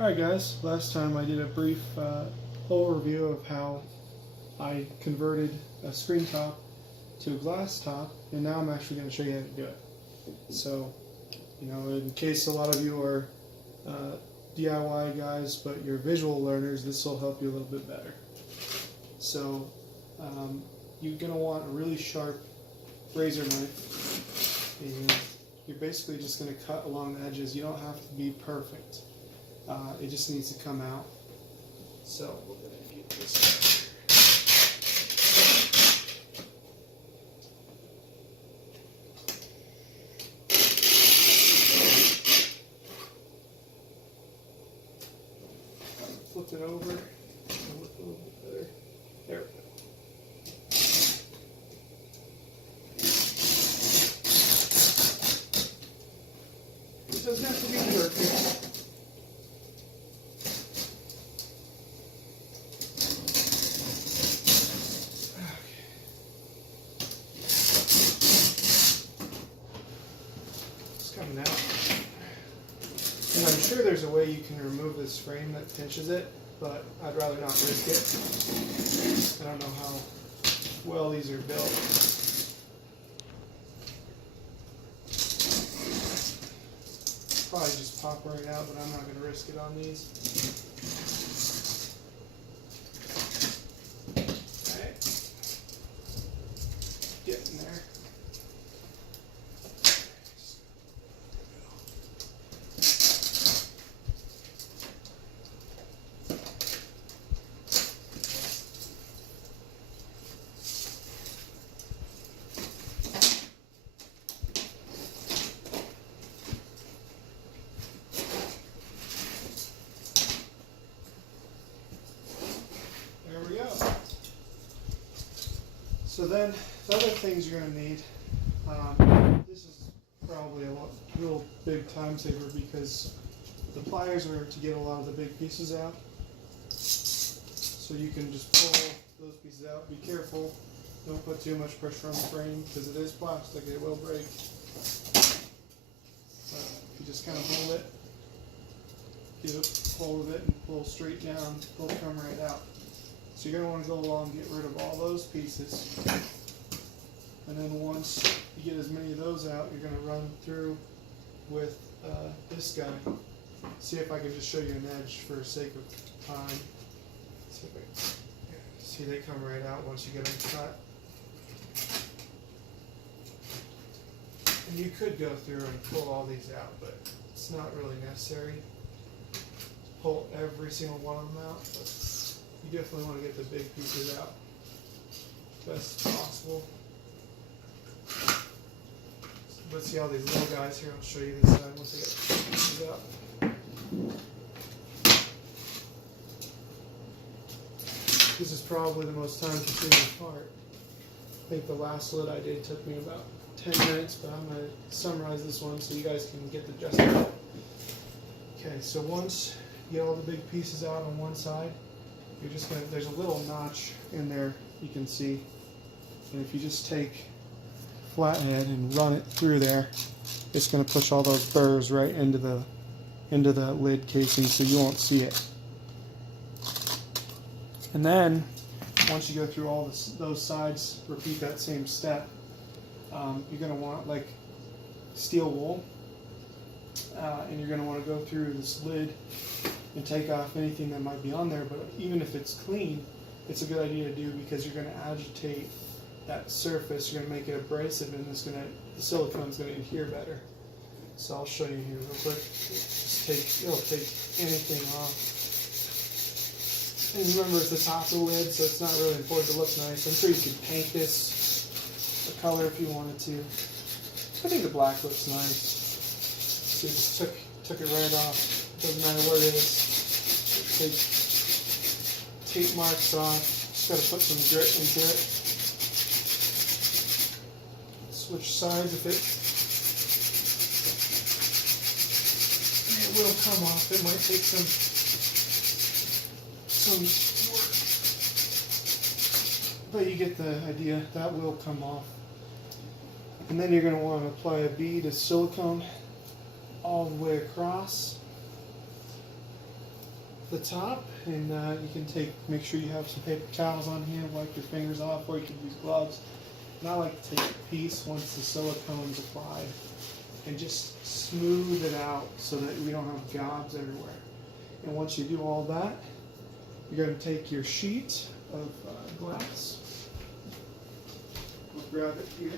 Alright guys, last time I did a brief overview of how I converted a screen top to a glass top, and now I'm actually going to show you how to do it. So, in case a lot of you are DIY guys but you're visual learners, this will help you a little bit better. So, you're going to want a really sharp razor knife, and you're basically just going to cut along the edges. You don't have to be perfect. It just needs to come out. So we're going to get this. Flip it over. Look a little bit better. There we go. It doesn't have to be perfect. Coming out. And I'm sure there's a way you can remove this frame that pinches it, but I'd rather not risk it. I don't know how well these are built. Probably just pop right out, but I'm not going to risk it on these. Alright. Getting there. There we go. So then, the other things you're going to need, this is probably a real big time saver because the pliers are to get a lot of the big pieces out. So you can just pull those pieces out. Be careful, don't put too much pressure on the frame because it is plastic, it will break. If you just kind of hold it, get a hold of it and pull straight down, it'll come right out. So you're going to want to go along and get rid of all those pieces. And then once you get as many of those out, you're going to run through with this guy. See if I can just show you an edge for sake of time. See, they come right out once you get them cut. And you could go through and pull all these out, but it's not really necessary. Pull every single one of them out. But you definitely want to get the big pieces out best as possible. Let's see all these little guys here. I'll show you this side once I get the pieces out. This is probably the most time-consuming part. I think the last lid I did took me about 10 minutes, but I'm going to summarize this one so you guys can get the gist of it. Okay, so once you get all the big pieces out on one side, you're just going to, there's a little notch in there you can see. And if you just take flathead and run it through there, it's going to push all those burrs right into the lid casing so you won't see it. And then, once you go through all those sides, repeat that same step. You're going to want like steel wool, and you're going to want to go through this lid and take off anything that might be on there. But even if it's clean, it's a good idea to do because you're going to agitate that surface. You're going to make it abrasive, and the silicone's going to adhere better. So I'll show you here real quick. It'll take anything off. And remember, it's the top of the lid, so it's not really important to look nice. I'm sure you could paint this a color if you wanted to. I think the black looks nice. So you just took it right off. Doesn't matter what it is. Take tape marks off. Just got to put some grit into it. Switch sides if it will come off. It might take some work, but you get the idea. That will come off. And then you're going to want to apply a bead of silicone all the way across. the top, and you can make sure you have some paper towels on hand, wipe your fingers off, or you can use gloves. And I like to take a piece once the silicone's applied and just smooth it out so that we don't have gobs everywhere. And once you do all that, you're going to take your sheet of glass. We'll grab it here.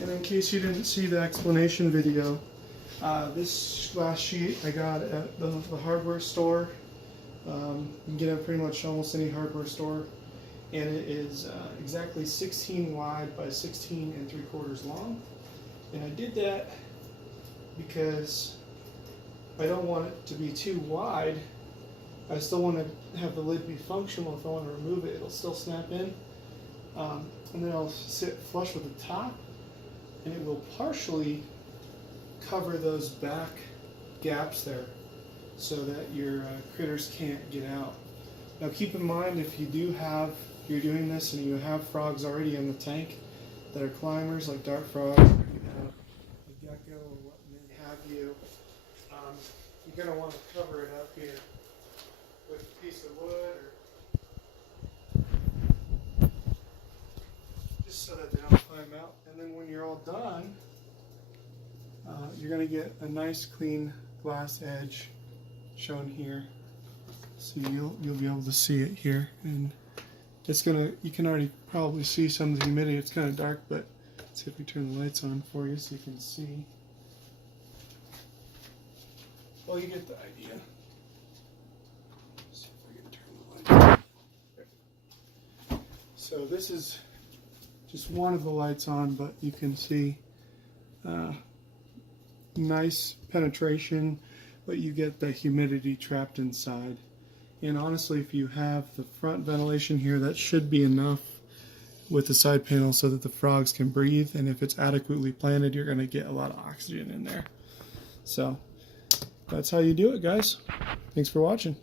And in case you didn't see the explanation video, this glass sheet I got at the hardware store. You can get it at pretty much almost any hardware store. And it is exactly 16 wide by 16 3/4 long. And I did that because I don't want it to be too wide. I still want to have the lid be functional. If I want to remove it, it'll still snap in. And then I'll sit flush with the top, and it will partially cover those back gaps there so that your critters can't get out. Now keep in mind, if you're doing this and you have frogs already in the tank that are climbers like dart frogs, or you have a gecko or what have you, you're going to want to cover it up here with a piece of wood, or just so that they don't climb out. And then when you're all done, you're going to get a nice clean glass edge shown here. So you'll be able to see it here, and you can already probably see some of the humidity. It's kind of dark, but let's see if we turn the lights on for you so you can see. Well, you get the idea. Let's see if I can turn the lights on. So this is just one of the lights on, but you can see nice penetration, but you get the humidity trapped inside. And honestly, if you have the front ventilation here, that should be enough with the side panel so that the frogs can breathe. And if it's adequately planted, you're going to get a lot of oxygen in there. So that's how you do it, guys. Thanks for watching.